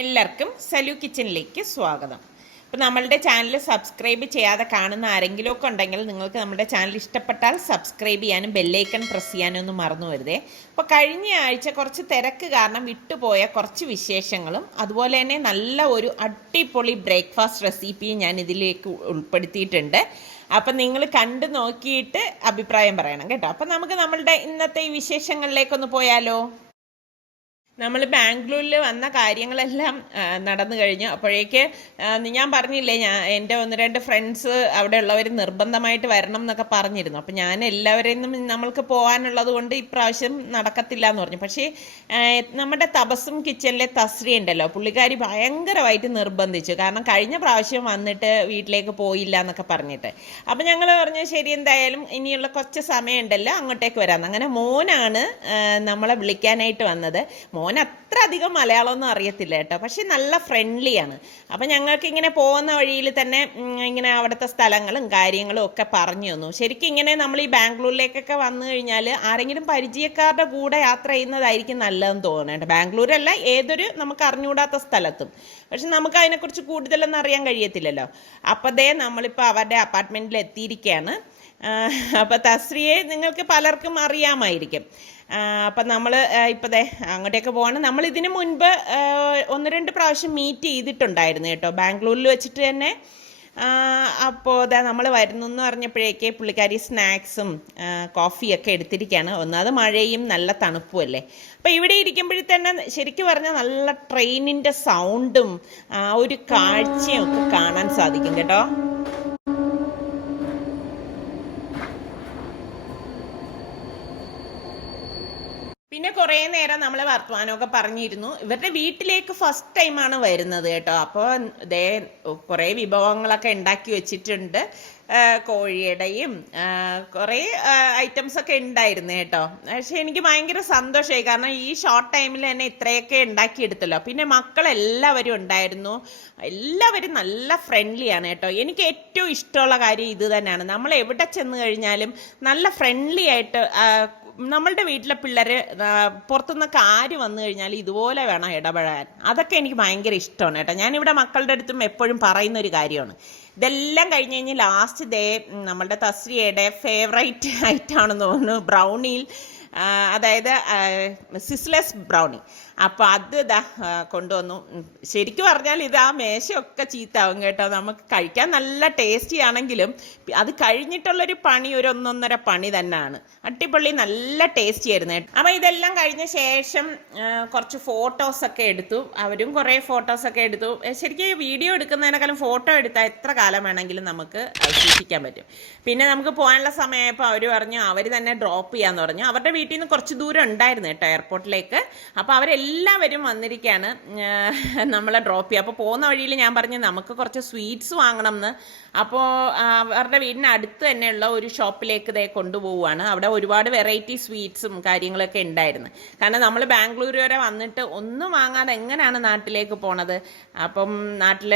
എല്ലാവർക്കും സലു കിച്ചണിലേക്ക് സ്വാഗതം. അപ്പോൾ നമ്മളുടെ ചാനൽ സബ്സ്ക്രൈബ് ചെയ്യാതെ കാണുന്ന ആരെങ്കിലും ഒക്കെ ഉണ്ടെങ്കിൽ നിങ്ങൾക്ക് നമ്മുടെ ചാനൽ ഇഷ്ടപ്പെട്ടാൽ സബ്സ്ക്രൈബ് ചെയ്യാനും ബെല്ലൈക്കൺ പ്രസ് ചെയ്യാനും ഒന്നും മറന്നു വരുതേ. അപ്പോൾ കഴിഞ്ഞ ആഴ്ച കുറച്ച് തിരക്ക് കാരണം വിട്ടുപോയ കുറച്ച് വിശേഷങ്ങളും അതുപോലെ തന്നെ നല്ല ഒരു അടിപൊളി ബ്രേക്ക്ഫാസ്റ്റ് റെസിപ്പിയും ഞാൻ ഇതിലേക്ക് ഉൾപ്പെടുത്തിയിട്ടുണ്ട്. അപ്പം നിങ്ങൾ കണ്ടു നോക്കിയിട്ട് അഭിപ്രായം പറയണം കേട്ടോ. അപ്പം നമുക്ക് നമ്മളുടെ ഇന്നത്തെ ഈ വിശേഷങ്ങളിലേക്കൊന്ന് പോയാലോ. നമ്മൾ ബാംഗ്ലൂരിൽ വന്ന കാര്യങ്ങളെല്ലാം നടന്നു കഴിഞ്ഞു. അപ്പോഴേക്ക് ഞാൻ പറഞ്ഞില്ലേ, എൻ്റെ ഒന്ന് രണ്ട് ഫ്രണ്ട്സ് അവിടെ ഉള്ളവർ നിർബന്ധമായിട്ട് വരണം എന്നൊക്കെ പറഞ്ഞിരുന്നു. അപ്പം ഞാൻ എല്ലാവരെയും നമ്മൾക്ക് പോകാനുള്ളത് കൊണ്ട് ഇപ്രാവശ്യം നടക്കത്തില്ല എന്ന് പറഞ്ഞു. പക്ഷേ നമ്മുടെ തപസ്സും കിച്ചണിലെ തസ്രി ഉണ്ടല്ലോ, പുള്ളിക്കാരി ഭയങ്കരമായിട്ട് നിർബന്ധിച്ചു. കാരണം കഴിഞ്ഞ പ്രാവശ്യം വന്നിട്ട് വീട്ടിലേക്ക് പോയില്ല എന്നൊക്കെ പറഞ്ഞിട്ട്. അപ്പം ഞങ്ങൾ പറഞ്ഞു ശരി, എന്തായാലും ഇനിയുള്ള കുറച്ച് സമയമുണ്ടല്ലോ, അങ്ങോട്ടേക്ക് വരാമെന്ന്. അങ്ങനെ മോനാണ് നമ്മളെ വിളിക്കാനായിട്ട് വന്നത്. മോൻ അത്ര അധികം മലയാളമൊന്നും അറിയത്തില്ല കേട്ടോ, പക്ഷെ നല്ല ഫ്രണ്ട്ലിയാണ്. അപ്പം ഞങ്ങൾക്ക് ഇങ്ങനെ പോകുന്ന വഴിയിൽ തന്നെ ഇങ്ങനെ അവിടുത്തെ സ്ഥലങ്ങളും കാര്യങ്ങളും ഒക്കെ പറഞ്ഞു തന്നു. ശരിക്കും ഇങ്ങനെ നമ്മൾ ഈ ബാംഗ്ലൂരിലേക്കൊക്കെ വന്നു കഴിഞ്ഞാൽ ആരെങ്കിലും പരിചയക്കാരുടെ കൂടെ യാത്ര ചെയ്യുന്നതായിരിക്കും നല്ലതെന്ന് തോന്നുന്നുണ്ട്. ബാംഗ്ലൂരല്ല, ഏതൊരു നമുക്ക് അറിഞ്ഞുകൂടാത്ത സ്ഥലത്തും. പക്ഷെ നമുക്ക് അതിനെക്കുറിച്ച് കൂടുതലൊന്നും അറിയാൻ കഴിയത്തില്ലല്ലോ. അപ്പോൾ നമ്മളിപ്പോൾ അവരുടെ അപ്പാർട്ട്മെൻറ്റിൽ എത്തിയിരിക്കുകയാണ്. അപ്പോൾ തസ്രിയെ നിങ്ങൾക്ക് പലർക്കും അറിയാമായിരിക്കും. അപ്പം നമ്മൾ ഇപ്പോൾ അങ്ങോട്ടേക്ക് പോവാണ്. നമ്മൾ ഇതിന് മുൻപ് ഒന്ന് രണ്ട് പ്രാവശ്യം മീറ്റ് ചെയ്തിട്ടുണ്ടായിരുന്നു കേട്ടോ, ബാംഗ്ലൂരിൽ വെച്ചിട്ട് തന്നെ. അപ്പോൾ നമ്മൾ വരുന്നു എന്ന് പറഞ്ഞപ്പോഴേക്ക് പുള്ളിക്കാരി സ്നാക്സും കോഫിയൊക്കെ എടുത്തിരിക്കുകയാണ്. ഒന്നാമത് മഴയും നല്ല തണുപ്പും അല്ലേ. അപ്പോൾ ഇവിടെ ഇരിക്കുമ്പോഴേ തന്നെ ശരിക്കും പറഞ്ഞാൽ നല്ല ട്രെയിനിൻ്റെ സൗണ്ടും ഒരു കാഴ്ചയും ഒക്കെ കാണാൻ സാധിക്കും കേട്ടോ. പിന്നെ കുറേ നേരം നമ്മൾ വർത്തമാനമൊക്കെ പറഞ്ഞിരുന്നു. ഇവരുടെ വീട്ടിലേക്ക് ഫസ്റ്റ് ടൈമാണ് വരുന്നത് കേട്ടോ. അപ്പോൾ കുറേ വിഭവങ്ങളൊക്കെ ഉണ്ടാക്കി വെച്ചിട്ടുണ്ട്. കോഴിയുടെയും കുറേ ഐറ്റംസൊക്കെ ഉണ്ടായിരുന്നു കേട്ടോ. പക്ഷെ എനിക്ക് ഭയങ്കര സന്തോഷമായി, കാരണം ഈ ഷോർട്ട് ടൈമിൽ തന്നെ ഇത്രയൊക്കെ ഉണ്ടാക്കിയെടുത്തല്ലോ. പിന്നെ മക്കളെല്ലാവരും ഉണ്ടായിരുന്നു. എല്ലാവരും നല്ല ഫ്രണ്ട്ലിയാണ് കേട്ടോ. എനിക്ക് ഏറ്റവും ഇഷ്ടമുള്ള കാര്യം ഇത് തന്നെയാണ്. നമ്മൾ എവിടെ ചെന്ന് കഴിഞ്ഞാലും നല്ല ഫ്രണ്ട്ലി ആയിട്ട്, നമ്മളുടെ വീട്ടിലെ പിള്ളേർ പുറത്തുനിന്നൊക്കെ ആര് വന്നു കഴിഞ്ഞാൽ ഇതുപോലെ വേണം ഇടപെടാൻ. അതൊക്കെ എനിക്ക് ഭയങ്കര ഇഷ്ടമാണ് കേട്ടോ. ഞാനിവിടെ മക്കളുടെ അടുത്തും എപ്പോഴും പറയുന്നൊരു കാര്യമാണ്. ഇതെല്ലാം കഴിഞ്ഞ് കഴിഞ്ഞ് ലാസ്റ്റ് നമ്മളുടെ തസ്രിയയുടെ ഫേവറേറ്റ് ഐറ്റമാണെന്ന് തോന്നുന്നു, ബ്രൗണിയിൽ, അതായത് സിസ്ലെസ് ബ്രൗണി. അപ്പോൾ അത് കൊണ്ടുവന്നു. ശരിക്കും പറഞ്ഞാൽ ഇത് ആ മേശയൊക്കെ ചീത്താവും കേട്ടോ. നമുക്ക് കഴിക്കാൻ നല്ല ടേസ്റ്റി ആണെങ്കിലും അത് കഴിഞ്ഞിട്ടുള്ളൊരു പണി ഒരു ഒന്നൊന്നര പണി തന്നെയാണ്. അടിപൊളി നല്ല ടേസ്റ്റി ആയിരുന്നു കേട്ടോ. അപ്പോൾ ഇതെല്ലാം കഴിഞ്ഞ ശേഷം കുറച്ച് ഫോട്ടോസൊക്കെ എടുത്തു. അവരും കുറേ ഫോട്ടോസൊക്കെ എടുത്തു. ശരിക്കും വീഡിയോ എടുക്കുന്നതിനേക്കാളും ഫോട്ടോ എടുത്താൽ എത്ര കാലം വേണമെങ്കിലും നമുക്ക് സൂക്ഷിക്കാൻ പറ്റും. പിന്നെ നമുക്ക് പോകാനുള്ള സമയമായപ്പോൾ അവർ പറഞ്ഞു അവർ തന്നെ ഡ്രോപ്പ് ചെയ്യാമെന്ന് പറഞ്ഞു. അവരുടെ വീട്ടിൽ നിന്ന് കുറച്ച് ദൂരം ഉണ്ടായിരുന്നു കേട്ടോ എയർപോർട്ടിലേക്ക്. അപ്പോൾ എല്ലാവരും വന്നിരിക്കുകയാണ് നമ്മളെ ഡ്രോപ്പ് ചെയ്യുക. അപ്പോൾ പോകുന്ന വഴിയിൽ ഞാൻ പറഞ്ഞു നമുക്ക് കുറച്ച് സ്വീറ്റ്സ് വാങ്ങണം എന്ന്. അപ്പോൾ അവരുടെ വീടിന് അടുത്ത് തന്നെയുള്ള ഒരു ഷോപ്പിലേക്ക് കൊണ്ടുപോവുകയാണ്. അവിടെ ഒരുപാട് വെറൈറ്റി സ്വീറ്റ്സും കാര്യങ്ങളൊക്കെ ഉണ്ടായിരുന്നു. കാരണം നമ്മൾ ബാംഗ്ലൂർ വരെ വന്നിട്ട് ഒന്നും വാങ്ങാതെ എങ്ങനെയാണ് നാട്ടിലേക്ക് പോണത്. അപ്പം നാട്ടിൽ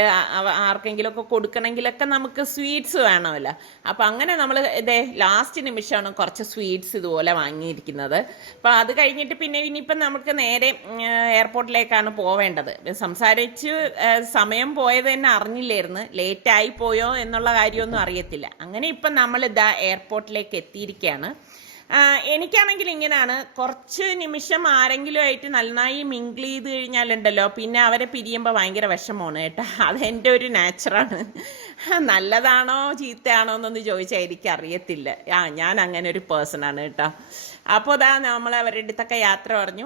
ആർക്കെങ്കിലുമൊക്കെ കൊടുക്കണമെങ്കിലൊക്കെ നമുക്ക് സ്വീറ്റ്സ് വേണമല്ലോ. അപ്പം അങ്ങനെ നമ്മൾ ലാസ്റ്റ് നിമിഷമാണ് കുറച്ച് സ്വീറ്റ്സ് ഇതുപോലെ വാങ്ങിയിരിക്കുന്നത്. അപ്പോൾ അത് കഴിഞ്ഞിട്ട് പിന്നെ ഇനിയിപ്പം നമുക്ക് നേരെ എയർപോർട്ടിലേക്കാണ് പോവേണ്ടത്. സംസാരിച്ച് സമയം പോയത് തന്നെ അറിഞ്ഞില്ലായിരുന്നു. ലേറ്റായി പോയോ എന്നുള്ള കാര്യമൊന്നും അറിയത്തില്ല. അങ്ങനെ ഇപ്പം നമ്മൾ എയർപോർട്ടിലേക്ക് എത്തിയിരിക്കുകയാണ്. എനിക്കാണെങ്കിൽ ഇങ്ങനെയാണ്, കുറച്ച് നിമിഷം ആരെങ്കിലും ആയിട്ട് നന്നായി മിങ്കിൾ ചെയ്ത് കഴിഞ്ഞാലുണ്ടല്ലോ പിന്നെ അവരെ പിരിയുമ്പോൾ ഭയങ്കര വിഷമമാണ് കേട്ടോ. അതെൻ്റെ ഒരു നാച്ചറാണ്. നല്ലതാണോ ചീത്തയാണോ എന്നൊന്ന് ചോദിച്ചാൽ എനിക്കറിയത്തില്ല. ഞാൻ അങ്ങനെ ഒരു പേഴ്സണാണ് കേട്ടോ. അപ്പോൾ നമ്മൾ അവരുടെ അടുത്തൊക്കെ യാത്ര പറഞ്ഞു.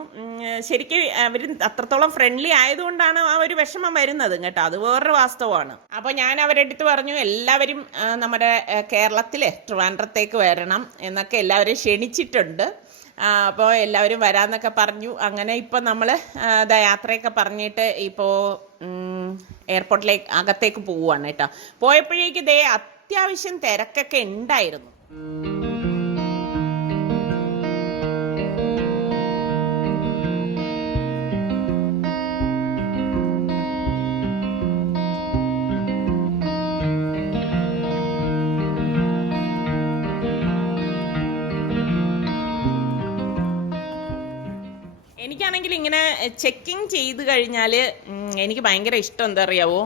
ശരിക്കും അവർ അത്രത്തോളം ഫ്രണ്ട്ലി ആയതുകൊണ്ടാണ് ആ ഒരു വിഷമം വരുന്നത് കേട്ടോ. അത് വേറൊരു വാസ്തവമാണ്. അപ്പോൾ ഞാൻ അവരുടെ അടുത്ത് പറഞ്ഞു എല്ലാവരും നമ്മുടെ കേരളത്തിലെ ട്രിവാൻഡ്രത്തേക്ക് വരണം എന്നൊക്കെ എല്ലാവരും ക്ഷണിച്ചിട്ടുണ്ട്. അപ്പോൾ എല്ലാവരും വരാമെന്നൊക്കെ പറഞ്ഞു. അങ്ങനെ ഇപ്പോൾ നമ്മൾ യാത്രയൊക്കെ പറഞ്ഞിട്ട് ഇപ്പോൾ എയർപോർട്ടിലേക്ക് അകത്തേക്ക് പോവുകയാണ് കേട്ടോ. പോയപ്പോഴേക്ക് അത്യാവശ്യം തിരക്കൊക്കെ ഉണ്ടായിരുന്നു. എനിക്കാണെങ്കിൽ ഇങ്ങനെ ചെക്കിങ് ചെയ്ത് കഴിഞ്ഞാൽ എനിക്ക് ഭയങ്കര ഇഷ്ടം എന്താ അറിയാവോ,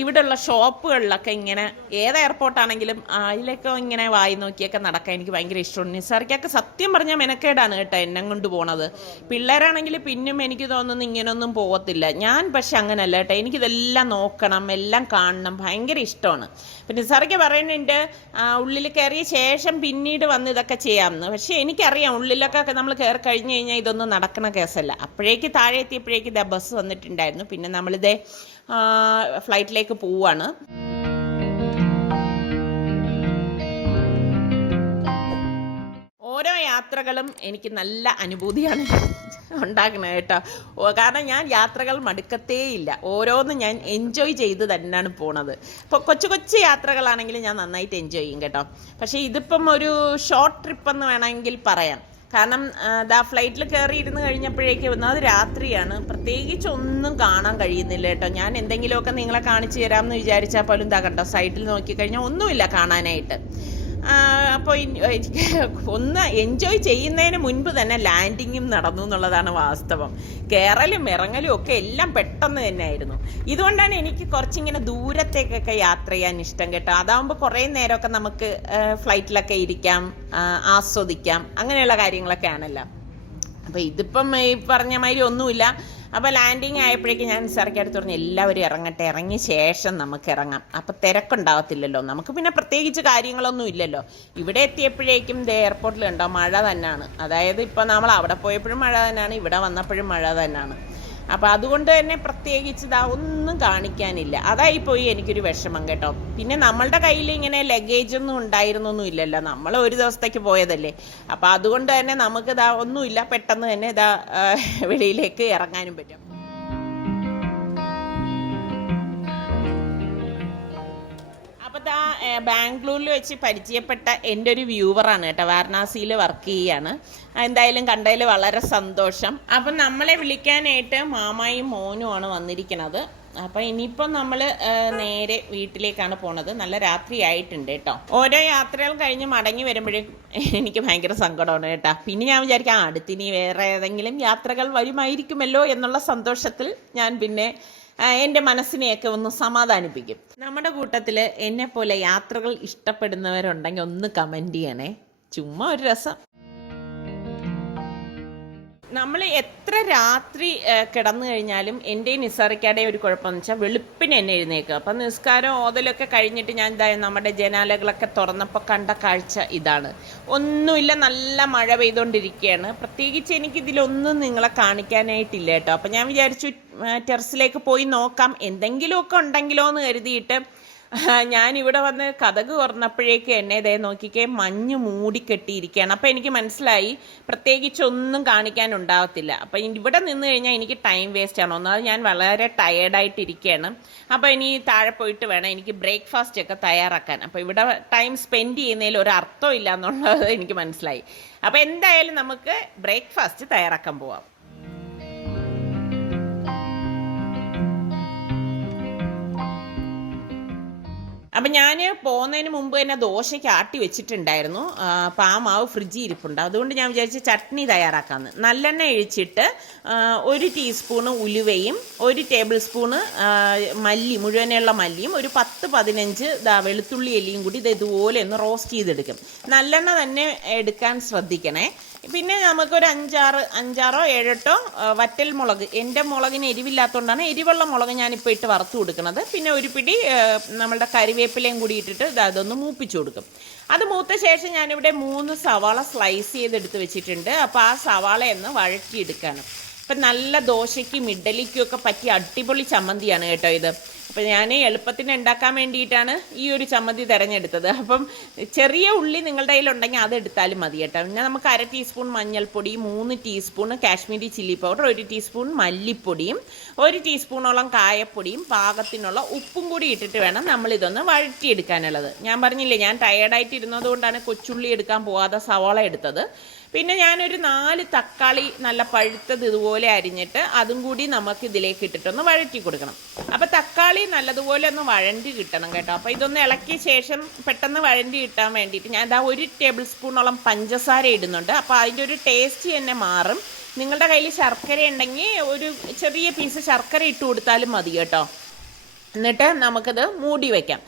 ഇവിടെയുള്ള ഷോപ്പുകളിലൊക്കെ ഇങ്ങനെ ഏത് എയർപോർട്ടാണെങ്കിലും അതിലൊക്കെ ഇങ്ങനെ വായി നോക്കിയൊക്കെ നടക്കാൻ എനിക്ക് ഭയങ്കര ഇഷ്ടമാണ്. നിസാർക്കൊക്കെ സത്യം പറഞ്ഞാൽ മെനക്കേടാണ് കേട്ടോ എന്നെ കൊണ്ട് പോണത്. പിള്ളേരാണെങ്കിൽ പിന്നും എനിക്ക് തോന്നുന്നു ഇങ്ങനെയൊന്നും പോകത്തില്ല. ഞാൻ പക്ഷെ അങ്ങനെയല്ല കേട്ടോ, എനിക്കിതെല്ലാം നോക്കണം, എല്ലാം കാണണം, ഭയങ്കര ഇഷ്ടമാണ്. പിന്നെ നിസാർക്ക് പറയുന്നുണ്ട് ഉള്ളിൽ കയറിയ ശേഷം പിന്നീട് വന്ന് ഇതൊക്കെ ചെയ്യാമെന്ന്. പക്ഷെ എനിക്കറിയാം ഉള്ളിലൊക്കെ നമ്മൾ കയറി കഴിഞ്ഞ് കഴിഞ്ഞാൽ ഇതൊന്നും നടക്കണ കേസല്ല. അപ്പോഴേക്ക് താഴെ എത്തിയപ്പോഴേക്ക് ഇതാ ബസ് വന്നിട്ടുണ്ടായിരുന്നു. പിന്നെ നമ്മളിതേ ഫ്ലൈറ്റിലേക്ക് പോവാണ്. ഓരോ യാത്രകളും എനിക്ക് നല്ല അനുഭൂതിയാണ് ഉണ്ടാക്കുന്നത് കേട്ടോ. കാരണം ഞാൻ യാത്രകൾ മടുക്കത്തേയില്ല, ഓരോന്നും ഞാൻ എൻജോയ് ചെയ്ത് തന്നെയാണ് പോണത്. ഇപ്പോൾ കൊച്ചു കൊച്ചു യാത്രകളാണെങ്കിലും ഞാൻ നന്നായിട്ട് എൻജോയ് ചെയ്യും കേട്ടോ. പക്ഷേ ഇതിപ്പം ഒരു ഷോർട്ട് ട്രിപ്പ് എന്ന് വേണമെങ്കിൽ പറയാം. കാരണം ഫ്ലൈറ്റിൽ കയറി ഇരുന്ന് കഴിഞ്ഞപ്പോഴേക്ക് അത് രാത്രിയാണ്, പ്രത്യേകിച്ച് ഒന്നും കാണാൻ കഴിയുന്നില്ല കേട്ടോ. ഞാൻ എന്തെങ്കിലുമൊക്കെ നിങ്ങളെ കാണിച്ചു തരാമെന്ന് വിചാരിച്ചാൽ പോലും കണ്ടോ, സൈഡിൽ നോക്കിക്കഴിഞ്ഞാൽ ഒന്നുമില്ല കാണാനായിട്ട്. അപ്പോൾ എനിക്ക് ഒന്ന് എൻജോയ് ചെയ്യുന്നതിന് മുൻപ് തന്നെ ലാൻഡിങ്ങും നടന്നു എന്നുള്ളതാണ് വാസ്തവം. കയറലും ഇറങ്ങലും ഒക്കെ എല്ലാം പെട്ടെന്ന് തന്നെ ആയിരുന്നു. ഇതുകൊണ്ടാണ് എനിക്ക് കുറച്ചിങ്ങനെ ദൂരത്തേക്കൊക്കെ യാത്ര ചെയ്യാൻ ഇഷ്ടം കേട്ടോ. അതാകുമ്പോൾ കുറേ നേരമൊക്കെ നമുക്ക് ഫ്ലൈറ്റിലൊക്കെ ഇരിക്കാം, ആസ്വദിക്കാം, അങ്ങനെയുള്ള കാര്യങ്ങളൊക്കെ ആണല്ലോ. അപ്പോൾ ഇതിപ്പം ഈ പറഞ്ഞ മാതിരി ഒന്നുമില്ല. അപ്പോൾ ലാൻഡിങ് ആയപ്പോഴേക്കും ഞാൻ നിസാർക്കടുത്ത് പറഞ്ഞു എല്ലാവരും ഇറങ്ങട്ടെ, ഇറങ്ങിയ ശേഷം നമുക്ക് ഇറങ്ങാം, അപ്പോൾ തിരക്കുണ്ടാകത്തില്ലല്ലോ, നമുക്ക് പിന്നെ പ്രത്യേകിച്ച് കാര്യങ്ങളൊന്നും ഇല്ലല്ലോ. ഇവിടെ എത്തിയപ്പോഴേക്കും എയർപോർട്ടിൽ ഉണ്ടോ മഴ തന്നെയാണ്. അതായത് ഇപ്പോൾ നമ്മൾ അവിടെ പോയപ്പോഴും മഴ തന്നെയാണ്, ഇവിടെ വന്നപ്പോഴും മഴ തന്നെയാണ്. അപ്പോൾ അതുകൊണ്ട് തന്നെ പ്രത്യേകിച്ച് ഒന്നും കാണിക്കാനില്ല. അതായിപ്പോയി എനിക്കൊരു വിഷമം കേട്ടോ. പിന്നെ നമ്മളുടെ കയ്യിൽ ഇങ്ങനെ ലഗേജൊന്നും ഉണ്ടായിരുന്നൊന്നും ഇല്ലല്ലോ, നമ്മൾ ഒരു ദിവസത്തേക്ക് പോയതല്ലേ. അപ്പോൾ അതുകൊണ്ട് തന്നെ നമുക്ക് ഒന്നുമില്ല, പെട്ടെന്ന് തന്നെ വെളിയിലേക്ക് ഇറങ്ങാനും പറ്റും. ബാംഗ്ലൂരിൽ വെച്ച് പരിചയപ്പെട്ട എൻ്റെ ഒരു വ്യൂവറാണ് കേട്ടോ, വാരണാസിയിൽ വർക്ക് ചെയ്യാണ്. എന്തായാലും കണ്ടതിൽ വളരെ സന്തോഷം. അപ്പം നമ്മളെ വിളിക്കാനായിട്ട് മാമായും മോനുമാണ് വന്നിരിക്കുന്നത്. അപ്പം ഇനിയിപ്പം നമ്മൾ നേരെ വീട്ടിലേക്കാണ് പോണത്. നല്ല രാത്രി ആയിട്ടുണ്ട് കേട്ടോ. ഓരോ യാത്രകൾ കഴിഞ്ഞ് മടങ്ങി വരുമ്പോഴേക്കും എനിക്ക് ഭയങ്കര സങ്കടമാണ് കേട്ടോ. പിന്നെ ഞാൻ വിചാരിക്കാം അടുത്തിനി വേറെ ഏതെങ്കിലും യാത്രകൾ വരുമായിരിക്കുമല്ലോ എന്നുള്ള സന്തോഷത്തിൽ ഞാൻ പിന്നെ എൻ്റെ മനസ്സിനെയൊക്കെ ഒന്ന് സമാധാനിപ്പിക്കും. നമ്മുടെ കൂട്ടത്തിൽ എന്നെ പോലെ യാത്രകൾ ഇഷ്ടപ്പെടുന്നവരുണ്ടെങ്കിൽ ഒന്ന് കമൻറ്റ് ചെയ്യണേ, ചുമ്മാ ഒരു രസം. നമ്മൾ എത്ര രാത്രി കിടന്നു കഴിഞ്ഞാലും എൻ്റെ നിസാറിക്കയുടെ ഒരു കുഴപ്പമെന്ന് വെച്ചാൽ വെളുപ്പിന് എന്നെ എഴുന്നേക്കുക. അപ്പം നിസ്കാരം ഓതലൊക്കെ കഴിഞ്ഞിട്ട് ഞാൻ നമ്മുടെ ജനാലകളൊക്കെ തുറന്നപ്പോൾ കണ്ട കാഴ്ച ഇതാണ്. ഒന്നുമില്ല, നല്ല മഴ പെയ്തുകൊണ്ടിരിക്കുകയാണ്. പ്രത്യേകിച്ച് എനിക്കിതിലൊന്നും നിങ്ങളെ കാണിക്കാനായിട്ടില്ല കേട്ടോ. അപ്പം ഞാൻ വിചാരിച്ചു ടെറസിലേക്ക് പോയി നോക്കാം, എന്തെങ്കിലുമൊക്കെ ഉണ്ടെങ്കിലോ എന്ന് കരുതിയിട്ട് ഞാനിവിടെ വന്ന് കതക് തുറന്നപ്പോഴേക്ക് എന്നെ നോക്കിക്കേ മഞ്ഞ് മൂടിക്കെട്ടിയിരിക്കുകയാണ്. അപ്പോൾ എനിക്ക് മനസ്സിലായി പ്രത്യേകിച്ചൊന്നും കാണിക്കാനുണ്ടാകത്തില്ല. അപ്പം ഇവിടെ നിന്ന് കഴിഞ്ഞാൽ എനിക്ക് ടൈം വേസ്റ്റ് ആണ്. ഒന്നാമത് ഞാൻ വളരെ ടയേർഡായിട്ടിരിക്കുകയാണ്. അപ്പോൾ ഇനി താഴെ പോയിട്ട് വേണം എനിക്ക് ബ്രേക്ക്ഫാസ്റ്റ് ഒക്കെ തയ്യാറാക്കാൻ. അപ്പോൾ ഇവിടെ ടൈം സ്പെൻഡ് ചെയ്യുന്നതിൽ ഒരു അർത്ഥം ഇല്ല എന്നുള്ളത് എനിക്ക് മനസ്സിലായി. അപ്പോൾ എന്തായാലും നമുക്ക് ബ്രേക്ക്ഫാസ്റ്റ് തയ്യാറാക്കാൻ പോവാം. അപ്പം ഞാൻ പോകുന്നതിന് മുമ്പ് തന്നെ ദോശയ്ക്ക് ആട്ടി വെച്ചിട്ടുണ്ടായിരുന്നു. അപ്പം ആ മാവ് ഫ്രിഡ്ജിൽ ഇരിപ്പുണ്ട്. അതുകൊണ്ട് ഞാൻ വിചാരിച്ച് ചട്നി തയ്യാറാക്കാമെന്ന്. നല്ലെണ്ണ ഒഴിച്ചിട്ട് 1 ടീസ്പൂണ് ഉലുവയും 1 ടേബിൾ സ്പൂണ് മല്ലി, മുഴുവനുള്ള മല്ലിയും, ഒരു 10-15 വെളുത്തുള്ളി എല്ലിയും കൂടി ഇതുപോലെ ഒന്ന് റോസ്റ്റ് ചെയ്തെടുക്കും. നല്ലെണ്ണ തന്നെ എടുക്കാൻ ശ്രദ്ധിക്കണേ. പിന്നെ നമുക്കൊരു 5-6 7 വറ്റൽ മുളക്, എൻ്റെ മുളകിന് എരിവില്ലാത്തതുകൊണ്ടാണ് എരിവുള്ള മുളക് ഞാനിപ്പോൾ ഇട്ട് വറുത്ത് കൊടുക്കുന്നത്. പിന്നെ ഒരു പിടി നമ്മളുടെ കരിവേപ്പിലയും കൂടി ഇട്ടിട്ട് അതൊന്ന് മൂപ്പിച്ചു കൊടുക്കും. അത് മൂത്ത ശേഷം ഞാനിവിടെ 3 സവാള സ്ലൈസ് ചെയ്തെടുത്ത് വെച്ചിട്ടുണ്ട്. അപ്പോൾ ആ സവാളയൊന്ന് വഴറ്റിയെടുക്കുകയാണ്. അപ്പം നല്ല ദോശയ്ക്കും ഇഡ്ഡലിക്കും ഒക്കെ പറ്റിയ അടിപൊളി ചമ്മന്തിയാണ് കേട്ടോ ഇത്. അപ്പം ഞാൻ എളുപ്പത്തിന് ഉണ്ടാക്കാൻ വേണ്ടിയിട്ടാണ് ഈ ഒരു ചമ്മന്തി തിരഞ്ഞെടുത്തത്. അപ്പം ചെറിയ ഉള്ളി നിങ്ങളുടെ കയ്യിലുണ്ടെങ്കിൽ അത് എടുത്താലും മതി കേട്ടോ. പിന്നെ നമുക്ക് 1/2 ടീസ്പൂൺ മഞ്ഞൾപ്പൊടി, 3 teaspoon Kashmiri chilli powder, 1 teaspoon മല്ലിപ്പൊടിയും, 1 ടീസ്പൂണോളം കായപ്പൊടിയും, പാകത്തിനുള്ള ഉപ്പും കൂടി ഇട്ടിട്ട് വേണം നമ്മളിതൊന്ന് വഴറ്റിയെടുക്കാനുള്ളത്. ഞാൻ പറഞ്ഞില്ലേ, ഞാൻ ടയേർഡായിട്ട് ഇരുന്നത് കൊണ്ടാണ് കൊച്ചുള്ളി എടുക്കാൻ പോകാതെ സവാള എടുത്തത്. പിന്നെ ഞാനൊരു 4 തക്കാളി നല്ല പഴുത്തത് ഇതുപോലെ അരിഞ്ഞിട്ട് അതും കൂടി നമുക്ക് ഇതിലേക്ക് ഇട്ടിട്ടൊന്ന് വഴറ്റി കൊടുക്കണം. അപ്പോൾ തക്കാളി നല്ലതുപോലെ ഒന്ന് വഴണ്ടി കിട്ടണം കേട്ടോ. അപ്പോൾ ഇതൊന്ന് ഇളക്കിയ ശേഷം പെട്ടെന്ന് വഴണ്ടി കിട്ടാൻ വേണ്ടിയിട്ട് ഞാൻ 1 ടേബിൾ സ്പൂണോളം പഞ്ചസാര ഇടുന്നുണ്ട്. അപ്പോൾ അതിൻ്റെ ഒരു ടേസ്റ്റ് തന്നെ മാറും. നിങ്ങളുടെ കയ്യിൽ ശർക്കര ഉണ്ടെങ്കിൽ ഒരു ചെറിയ പീസ് ശർക്കര ഇട്ട് കൊടുത്താലും മതി കേട്ടോ. എന്നിട്ട് നമുക്കത് മൂടി വയ്ക്കാം.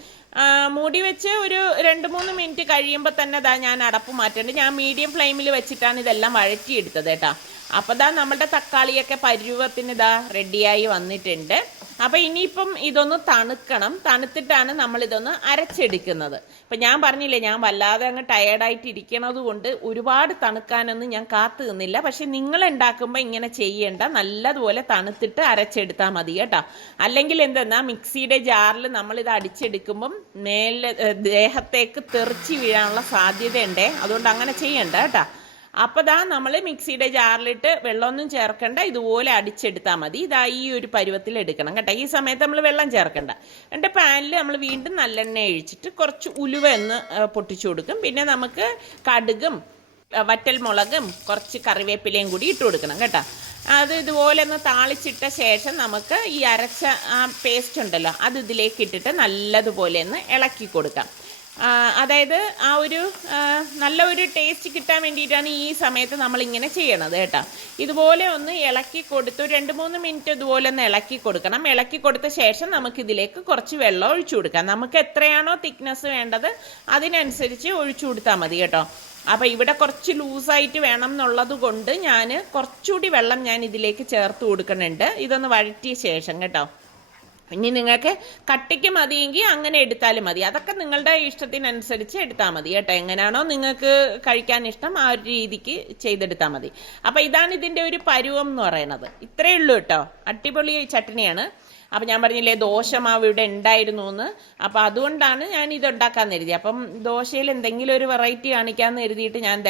മൂടി വെച്ച് ഒരു 2-3 മിനിറ്റ് കഴിയുമ്പോൾ തന്നെ ഞാൻ അടപ്പ് മാറ്റേണ്ടത്. ഞാൻ മീഡിയം ഫ്ലെയിമിൽ വെച്ചിട്ടാണ് ഇതെല്ലാം വഴറ്റിയെടുത്തത് കേട്ടോ. അപ്പോൾ നമ്മുടെ തക്കാളിയൊക്കെ പരുവത്തിന് റെഡിയായി വന്നിട്ടുണ്ട്. അപ്പോൾ ഇനിയിപ്പം ഇതൊന്ന് തണുക്കണം. തണുത്തിട്ടാണ് നമ്മളിതൊന്ന് അരച്ചെടുക്കുന്നത്. ഇപ്പം ഞാൻ പറഞ്ഞില്ലേ, ഞാൻ വല്ലാതെ അങ്ങ് ടയേർഡായിട്ട് ഇരിക്കണത് കൊണ്ട് ഒരുപാട് തണുക്കാനൊന്നും ഞാൻ കാത്തു നിന്നില്ല. പക്ഷെ നിങ്ങൾ ഉണ്ടാക്കുമ്പോൾ ഇങ്ങനെ ചെയ്യേണ്ട, നല്ലതുപോലെ തണുത്തിട്ട് അരച്ചെടുത്താൽ മതി കേട്ടോ. അല്ലെങ്കിൽ എന്തെന്നാ, മിക്സിയുടെ ജാറിൽ നമ്മളിത് അടിച്ചെടുക്കുമ്പം ദേഹത്തേക്ക് തെറിച്ച് വീഴാനുള്ള സാധ്യതയുണ്ടേ. അതുകൊണ്ട് അങ്ങനെ ചെയ്യണ്ട കേട്ടോ. അപ്പോൾ നമ്മൾ മിക്സിയുടെ ജാറിലിട്ട് വെള്ളമൊന്നും ചേർക്കണ്ട, ഇതുപോലെ അടിച്ചെടുത്താൽ മതി. ഈ ഒരു പരുവത്തിൽ എടുക്കണം കേട്ടോ. ഈ സമയത്ത് നമ്മൾ വെള്ളം ചേർക്കണ്ട. എന്നിട്ട് പാനിൽ നമ്മൾ വീണ്ടും നല്ലെണ്ണ ഒഴിച്ചിട്ട് കുറച്ച് ഉലുവ ഒന്ന് പൊട്ടിച്ചു കൊടുക്കും. പിന്നെ നമുക്ക് കടുകും വറ്റൽ മുളകും കുറച്ച് കറിവേപ്പിലയും കൂടി ഇട്ട് കൊടുക്കണം കേട്ടോ. അത് ഇതുപോലെ ഒന്ന് താളിച്ചിട്ട ശേഷം നമുക്ക് ഈ അരച്ച പേസ്റ്റ് ഉണ്ടല്ലോ, അത് ഇതിലേക്ക് ഇട്ടിട്ട് നല്ലതുപോലെ ഒന്ന് ഇളക്കി കൊടുക്കാം. അതായത് നല്ല ഒരു ടേസ്റ്റ് കിട്ടാൻ വേണ്ടിയിട്ടാണ് ഈ സമയത്ത് നമ്മളിങ്ങനെ ചെയ്യണത് കേട്ടോ. ഇതുപോലെ ഒന്ന് ഇളക്കി കൊടുത്ത് 2-3 മിനിറ്റ് ഇതുപോലെ ഒന്ന് ഇളക്കി കൊടുക്കണം. ഇളക്കി കൊടുത്ത ശേഷം നമുക്കിതിലേക്ക് കുറച്ച് വെള്ളം ഒഴിച്ചു കൊടുക്കാം. നമുക്ക് എത്രയാണോ തിക്നെസ് വേണ്ടത് അതിനനുസരിച്ച് ഒഴിച്ചു കൊടുത്താൽ മതി കേട്ടോ. അപ്പോൾ ഇവിടെ കുറച്ച് ലൂസായിട്ട് വേണം എന്നുള്ളത് കൊണ്ട് ഞാൻ കുറച്ചുകൂടി വെള്ളം ഞാൻ ഇതിലേക്ക് ചേർത്ത് കൊടുക്കുന്നുണ്ട്. ഇതൊന്ന് വഴറ്റിയ ശേഷം കേട്ടോ. ഇനി നിങ്ങൾക്ക് കട്ടിക്ക് മതിയെങ്കിൽ അങ്ങനെ എടുത്താലും മതി. അതൊക്കെ നിങ്ങളുടെ ഇഷ്ടത്തിനനുസരിച്ച് എടുത്താൽ മതി കേട്ടോ. എങ്ങനെയാണോ നിങ്ങൾക്ക് കഴിക്കാൻ ഇഷ്ടം ആ ഒരു രീതിക്ക് ചെയ്തെടുത്താൽ മതി. അപ്പോൾ ഇതാണ് ഇതിൻ്റെ ഒരു പരുവം എന്ന് പറയുന്നത്. ഇത്രയേ ഉള്ളൂ കേട്ടോ. അടിപൊളി ചട്നിയാണ്. അപ്പം ഞാൻ പറഞ്ഞില്ലേ ദോശമാവ് ഇവിടെ ഉണ്ടായിരുന്നു എന്ന്. അപ്പോൾ അതുകൊണ്ടാണ് ഞാൻ ഇതുണ്ടാക്കാൻ കരുതി. അപ്പം ദോശയിൽ എന്തെങ്കിലും ഒരു വെറൈറ്റി കാണിക്കാമെന്ന് കരുതിയിട്ട് ഞാൻ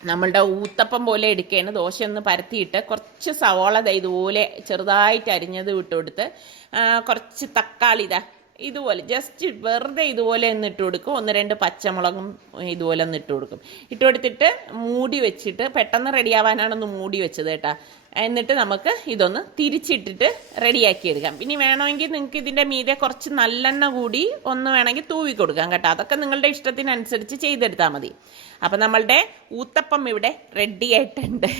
നമ്മളുടെ ഊത്തപ്പം പോലെ എടുക്കുകയാണ്. ദോശ ഒന്ന് പരത്തിയിട്ട് കുറച്ച് സവോള ഇതുപോലെ ചെറുതായിട്ട് അരിഞ്ഞത് വിട്ട് കൊടുത്ത് കുറച്ച് തക്കാളി ഇതുപോലെ ജസ്റ്റ് വെറുതെ ഇതുപോലെ ഒന്ന് ഇട്ട് കൊടുക്കും. 1-2 പച്ചമുളകും ഇതുപോലെ ഒന്ന് ഇട്ട് കൊടുക്കും. ഇട്ട് കൊടുത്തിട്ട് മൂടി വെച്ചിട്ട് പെട്ടെന്ന് റെഡിയാവാനാണൊന്ന് മൂടി വെച്ചത് കേട്ടോ. എന്നിട്ട് നമുക്ക് ഇതൊന്ന് തിരിച്ചിട്ടിട്ട് റെഡിയാക്കി എടുക്കാം. ഇനി വേണമെങ്കിൽ നിങ്ങൾക്ക് ഇതിൻ്റെ മീതെ കുറച്ച് നല്ലെണ്ണ കൂടി ഒന്ന് വേണമെങ്കിൽ തൂവി കൊടുക്കാം കേട്ടോ. അതൊക്കെ നിങ്ങളുടെ ഇഷ്ടത്തിനനുസരിച്ച് ചെയ്തെടുത്താൽ മതി. അപ്പം നമ്മളുടെ ഊത്തപ്പം ഇവിടെ റെഡി ആയിട്ടുണ്ട്.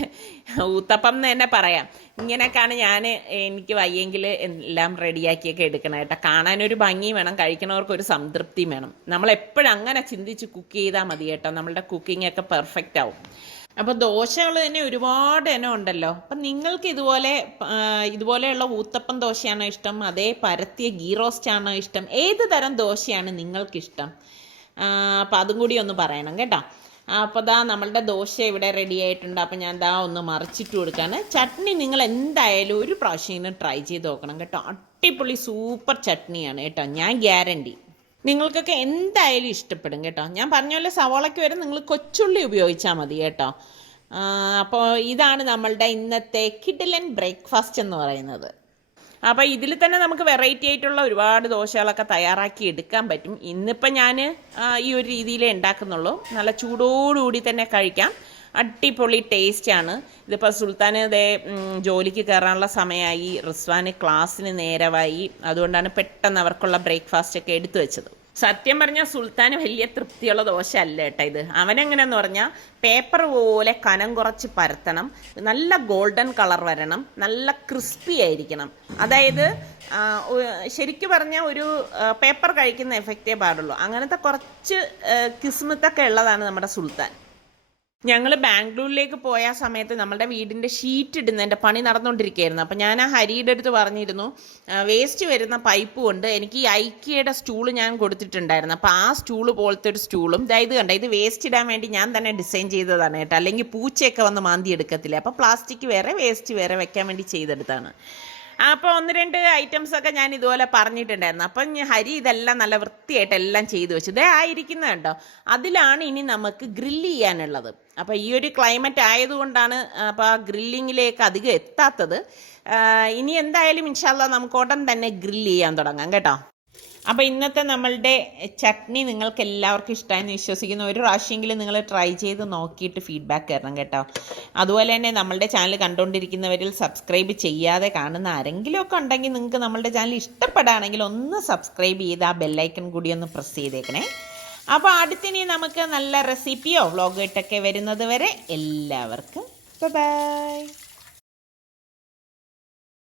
ഊത്തപ്പം എന്ന് തന്നെ പറയാം. ഇങ്ങനെയൊക്കെയാണ് എനിക്ക് വയ്യെങ്കിൽ എല്ലാം റെഡിയാക്കിയൊക്കെ എടുക്കണം കേട്ടോ. കാണാനൊരു ഭംഗി വേണം, കഴിക്കണവർക്കൊരു സംതൃപ്തിയും വേണം. നമ്മളെപ്പോഴും അങ്ങനെ ചിന്തിച്ച് കുക്ക് ചെയ്താൽ മതി കേട്ടോ. നമ്മളുടെ കുക്കിംഗ് ഒക്കെ പെർഫെക്റ്റ് ആവും. അപ്പോൾ ദോശകൾ തന്നെ ഒരുപാട് ഇനം ഉണ്ടല്ലോ. അപ്പം നിങ്ങൾക്ക് ഇതുപോലെയുള്ള ഊത്തപ്പം ദോശയാണോ ഇഷ്ടം, അതേ പരത്തിയ ഗീ റോസ്റ്റ് ആണോ ഇഷ്ടം, ഏത് തരം ദോശയാണ് നിങ്ങൾക്കിഷ്ടം? അപ്പം അതും കൂടി ഒന്ന് പറയണം കേട്ടോ. അപ്പോൾ നമ്മളുടെ ദോശ ഇവിടെ റെഡി ആയിട്ടുണ്ട്. അപ്പോൾ ഞാൻ ഒന്ന് മറിച്ചിട്ട് കൊടുക്കാണ്. ചട്നി നിങ്ങൾ എന്തായാലും ഒരു പ്രാവശ്യം ട്രൈ ചെയ്ത് നോക്കണം കേട്ടോ. അടിപൊളി സൂപ്പർ ചട്നിയാണ് കേട്ടോ, ഞാൻ ഗ്യാരണ്ടി. നിങ്ങൾക്കൊക്കെ എന്തായാലും ഇഷ്ടപ്പെടും കേട്ടോ. ഞാൻ പറഞ്ഞ പോലെ സവാളയ്ക്ക് വരെ നിങ്ങൾ കൊച്ചുള്ളി ഉപയോഗിച്ചാൽ മതി കേട്ടോ. അപ്പോൾ ഇതാണ് നമ്മളുടെ ഇന്നത്തെ കിഡിലൻ ബ്രേക്ക്ഫാസ്റ്റ് എന്ന് പറയുന്നത്. അപ്പോൾ ഇതിൽ തന്നെ നമുക്ക് വെറൈറ്റി ആയിട്ടുള്ള ഒരുപാട് ദോശകളൊക്കെ തയ്യാറാക്കി എടുക്കാൻ പറ്റും. ഇന്നിപ്പോൾ ഞാൻ ഈ ഒരു രീതിയിലേ ഉണ്ടാക്കുന്നുള്ളൂ. നല്ല ചൂടോടുകൂടി തന്നെ കഴിക്കാം. അടിപൊളി ടേസ്റ്റാണ്. ഇതിപ്പോൾ സുൽത്താന് ജോലിക്ക് കയറാനുള്ള സമയമായി, റിസ്വാന് ക്ലാസ്സിന് നേരമായി. അതുകൊണ്ടാണ് പെട്ടെന്ന് അവർക്കുള്ള ബ്രേക്ക്ഫാസ്റ്റ് ഒക്കെ എടുത്തു വെച്ചത്. സത്യം പറഞ്ഞാൽ സുൽത്താന് വലിയ തൃപ്തിയുള്ള ദോശ അല്ല കേട്ടോ ഇത്. അവനെങ്ങനെയെന്ന് പറഞ്ഞാൽ പേപ്പർ പോലെ കനം കുറച്ച് പരത്തണം, നല്ല ഗോൾഡൻ കളർ വരണം, നല്ല ക്രിസ്പി ആയിരിക്കണം. അതായത് ശരിക്കും പറഞ്ഞാൽ ഒരു പേപ്പർ കഴിക്കുന്ന എഫക്റ്റേ പാടുള്ളൂ. അങ്ങനത്തെ കുറച്ച് കിസ്മത്തൊക്കെ ഉള്ളതാണ് നമ്മുടെ സുൽത്താൻ. ഞങ്ങൾ ബാംഗ്ലൂരിലേക്ക് പോയ സമയത്ത് നമ്മളുടെ വീടിൻ്റെ ഷീറ്റ് ഇടുന്നതിൻ്റെ പണി നടന്നുകൊണ്ടിരിക്കുകയായിരുന്നു. അപ്പം ഞാൻ ഹരിയുടെ അടുത്ത് പറഞ്ഞിരുന്നു, വേസ്റ്റ് വരുന്ന പൈപ്പ് കൊണ്ട് എനിക്ക് ഈ ഐക്കിയുടെ സ്റ്റൂള് ഞാൻ കൊടുത്തിട്ടുണ്ടായിരുന്നു. അപ്പോൾ ആ സ്റ്റൂള് പോലത്തെ ഒരു സ്റ്റൂളും ഇത് കണ്ട, ഇത് വേസ്റ്റ് ഇടാൻ വേണ്ടി ഞാൻ തന്നെ ഡിസൈൻ ചെയ്തതാണ് കേട്ടോ. അല്ലെങ്കിൽ പൂച്ചയൊക്കെ വന്ന് മാന്തി എടുക്കത്തില്ല. അപ്പോൾ പ്ലാസ്റ്റിക് വേറെ വേസ്റ്റ് വേറെ വെക്കാൻ വേണ്ടി ചെയ്തെടുത്താണ്. അപ്പോൾ 1-2 ഐറ്റംസൊക്കെ ഞാൻ ഇതുപോലെ പറഞ്ഞിട്ടുണ്ടായിരുന്നു. അപ്പം ഹരി ഇതെല്ലാം നല്ല വൃത്തിയായിട്ട് എല്ലാം ചെയ്തു വെച്ചു. ആയിരിക്കുന്നത് കണ്ടോ, അതിലാണ് ഇനി നമുക്ക് ഗ്രില്ല് ചെയ്യാനുള്ളത്. അപ്പോൾ ഈ ഒരു ക്ലൈമറ്റ് ആയതുകൊണ്ടാണ് അപ്പോൾ ആ ഗ്രില്ലിങ്ങിലേക്ക് അധികം എത്താത്തത്. ഇനി എന്തായാലും ഇൻഷാ അല്ലാഹ് നമുക്ക് ഉടൻ തന്നെ ഗ്രില്ല് ചെയ്യാൻ തുടങ്ങാം കേട്ടോ. അപ്പോൾ ഇന്നത്തെ നമ്മളുടെ ചട്നി നിങ്ങൾക്ക് എല്ലാവർക്കും ഇഷ്ടമായെന്ന് വിശ്വസിക്കുന്നു. ഒരു പ്രാവശ്യമെങ്കിലും നിങ്ങൾ ട്രൈ ചെയ്ത് നോക്കിയിട്ട് ഫീഡ്ബാക്ക് തരണം കേട്ടോ. അതുപോലെ തന്നെ നമ്മളുടെ ചാനൽ കണ്ടുകൊണ്ടിരിക്കുന്നവരിൽ സബ്സ്ക്രൈബ് ചെയ്യാതെ കാണുന്ന ആരെങ്കിലും ഒക്കെ ഉണ്ടെങ്കിൽ നിങ്ങൾക്ക് നമ്മളുടെ ചാനൽ ഇഷ്ടപ്പെടുകയാണെങ്കിൽ ഒന്ന് സബ്സ്ക്രൈബ് ചെയ്ത് ആ ബെല്ലൈക്കൺ കൂടി ഒന്ന് പ്രസ് ചെയ്തേക്കണേ. അപ്പോൾ അടുത്തിനി നമുക്ക് നല്ല റെസിപ്പിയോ വ്ളോഗായിട്ടൊക്കെ വരുന്നത് വരെ എല്ലാവർക്കും ബൈ.